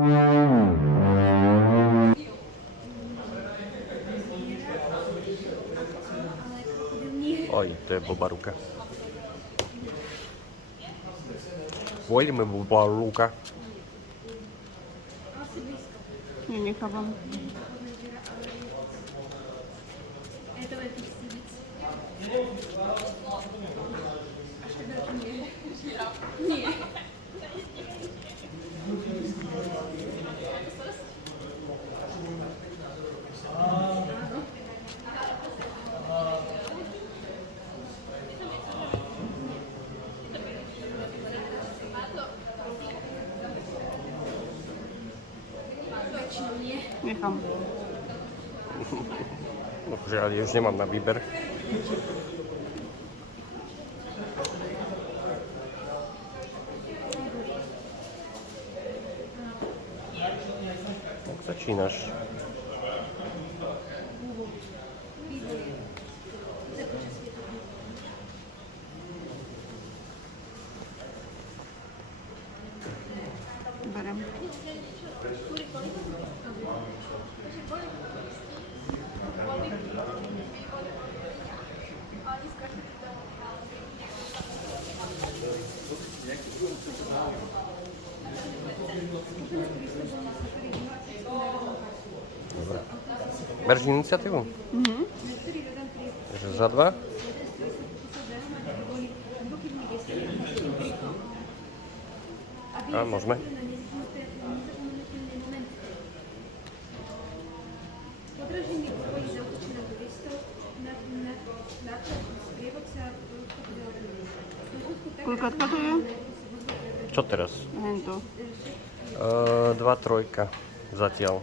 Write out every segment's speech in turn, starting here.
Oj, to je blbá ruka. Pôjdeme blbá ruka. Nechávam. Nechám. No, žiaľ, už nemám na výber. Tak začínaš. Berem. Dobre. Berš iniciatívu? Takže za 2. A môžeme. Koľkátka to je? Čo teraz? Hento. 2, 3 zatiaľ.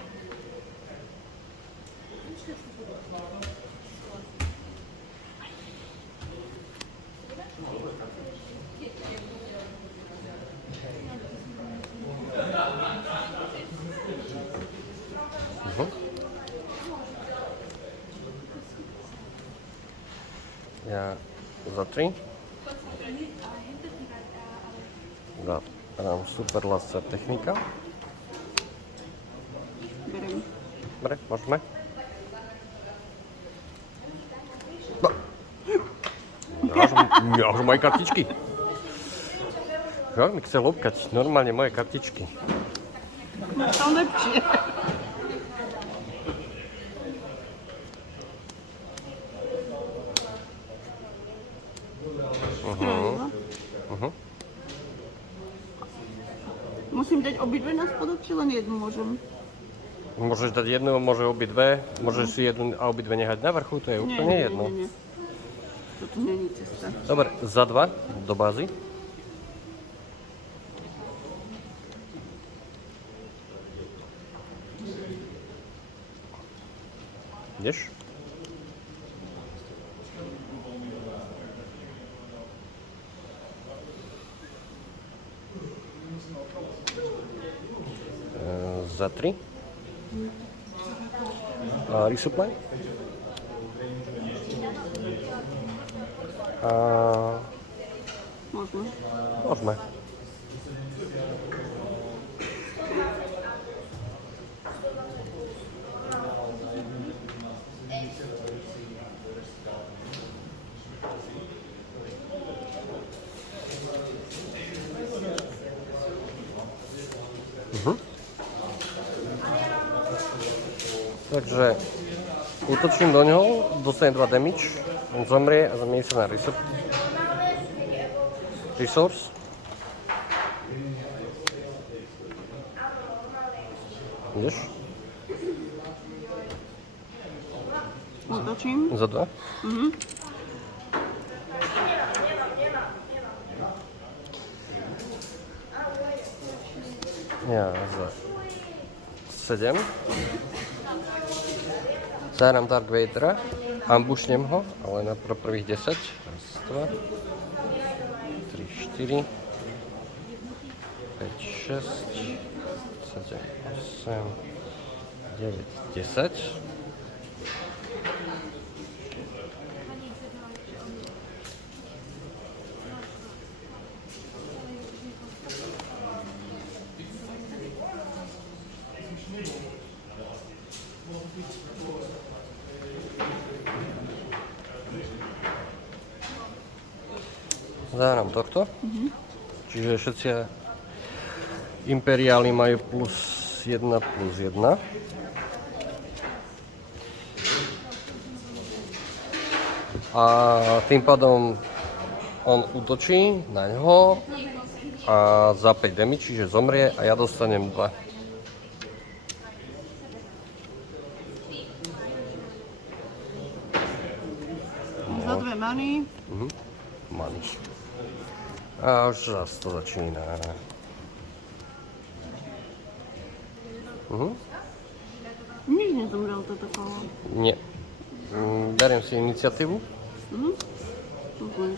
Ja za 3. Dám super laser technika. Berem. Dobre, môžeme. No. Jážu moje kartičky. Jo, mi chce lúbkať normálne moje kartičky. Máš tam lepšie. Musím dať obidve na spodok, či len jednu môžem? Môžeš dať jednu, môže obidve. Môžeš si jednu a obidve nehať na vrchu, to je úplne jedno. Nie. Toto není cesta. Dobre, za 2 do bázy. Ideš? Za 3. Resupply. Môžeme. Môžeme. Takže útočím do ňoho, dostane 2 damage, on zomrie a zamieni sa na resource. Ideš? Útočím. Za 2? Ja za 7. Zahrám Dark Vadera, ambušnem ho, ale na prvých 10. Raz, 2, 3, 4, 5, 6, 7, 8, 9, 10. Zahrám tohto. Čiže všetci imperiáli majú plus 1 plus 1. A tým pádom on útočí na ňoho a za 5 damage, čiže zomrie a ja dostanem 2. Za 2 many. Many. A už zase to začína. Nič nezomrel toto kolo. Nie. Beriem si iniciatívu. Úplne.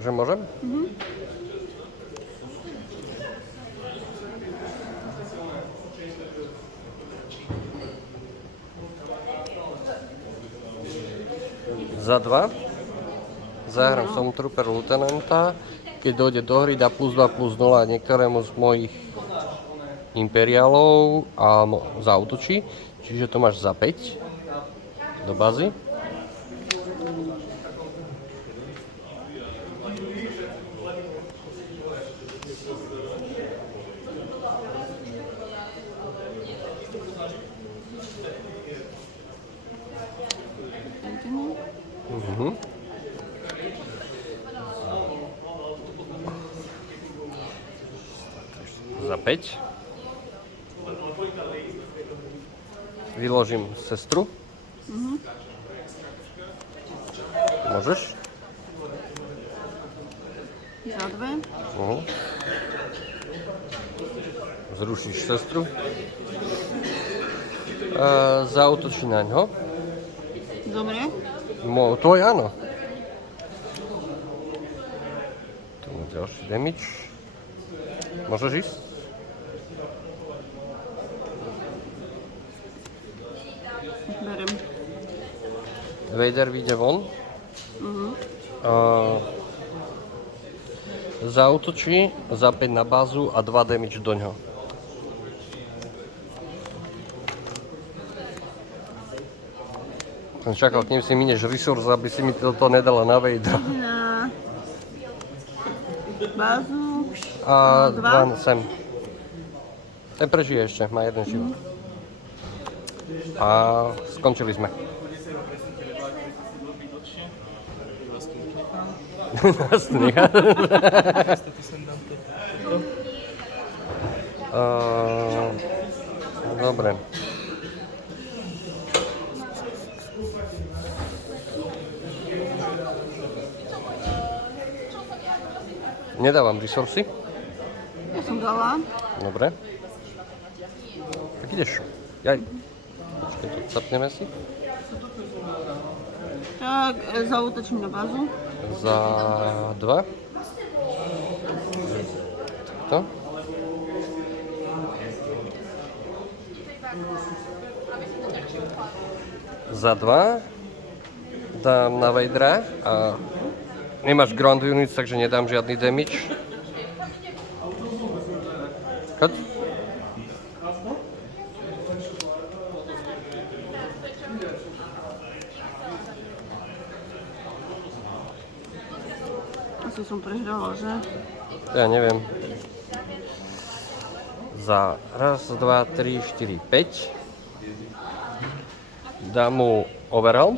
Že môžem? Za 2 zahrám Stormtrooper Lieutenanta. Keď dojde do hry, dá plus 2 plus 0 niektorému z mojich imperiálov a zaútočí. Čiže to máš za 5 do bazy. Za 5. Vyložím sestru. Môžeš? Za 2. Zrušíš sestru. Zaútočí na ňo. Zomrie. Tvoj áno. Tu má ďalší damage. Môžeš ísť? Berem. Vader vyjde von. Zaútočí za 5 na bázu a 2 damage do ňoho. Som čakal, kým si minieš resource, aby si mi toto nedala na Vadera. Na bázu. A 2 sem. Ten prežije ešte, má 1 život. A skončili sme. Nás tu nechá. Dobre. Nedávam resursy. Ja som dala. Dobre. Tak ideš. Jaj. Počkej, to capneme si. Tak, zaútočím na bázu. Za 2. Takto. Za 2. Dám na Vadera a nemáš ground units, takže nedám žiadny damage. Choď. Asi som prehrala, že? Ja neviem. Za 1, 2, 3, 4, 5. Dám mu overall.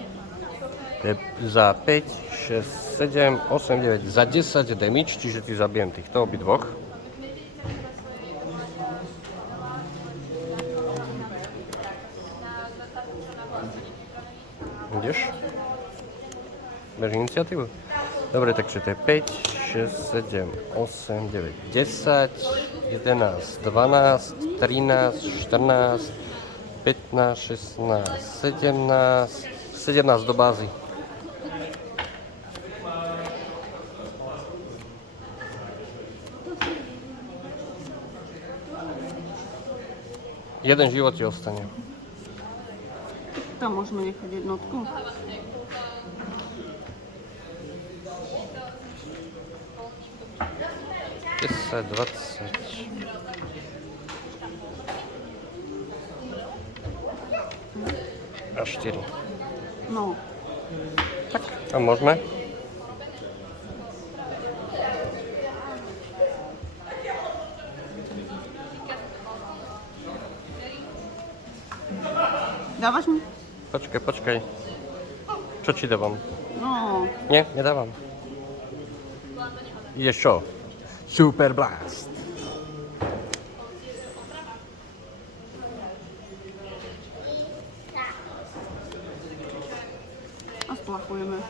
Za 5, 6, 7, 8, 9, za 10 damage, čiže ty zabijem týchto obidvoch. Ideš? Berž iniciatívu? Dobre, takže to je 5, 6, 7, 8, 9, 10, 11, 12, 13, 14, 15, 16, 17, 17 do bázy. Jeden život ti ostane. tam môžeme nechať jednotku. Desať, 20. A 4. No. Tak, a môžeme? Dávaš mi? Počkaj. Čo ti dávam? No. Nie, nedávam. Ideš čo? Super Blast. A splachujeme.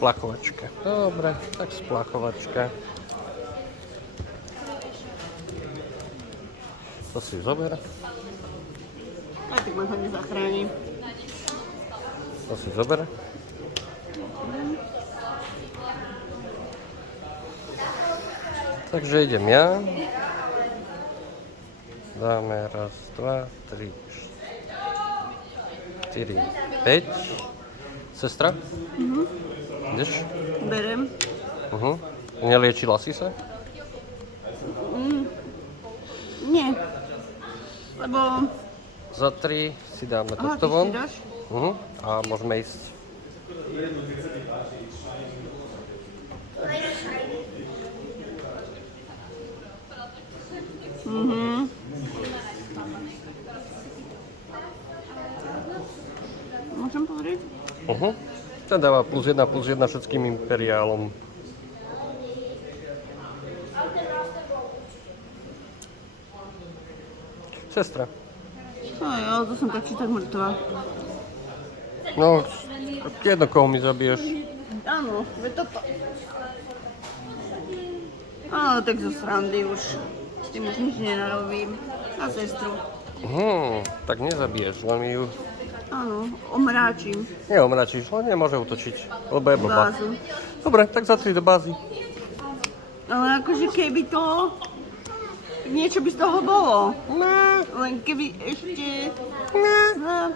Splachovačka. Dobre, tak splachovačka. To si zober. Aj tak ma to nezachráni. To si zober. Takže idem ja. Dáme raz, 2, 3, 4, 5. Sestra? Ideš? Berem. Neliečila si sa? Nie. Lebo... Za 3 si dáme Aha, toto ty von. si dáš? A môžeme ísť. Môžem pozrieť? Ten dáva +1 všetkým imperiálom. Sestra. Jo, to som tak či tak mŕtva. No, jedno koho mi zabiješ. Áno, je toto. Áno, tak zo srandy už. S tým už nič nenarobím. Na sestru. Tak nezabiješ, len mi ju Áno, omráčim. neomračíš, len nemôže útočiť, lebo je blbá. Bázu. Dobre, tak zatri do bázy. Ale akože keby to... Niečo by z toho bolo. Ne, Len keby ešte... ne. No,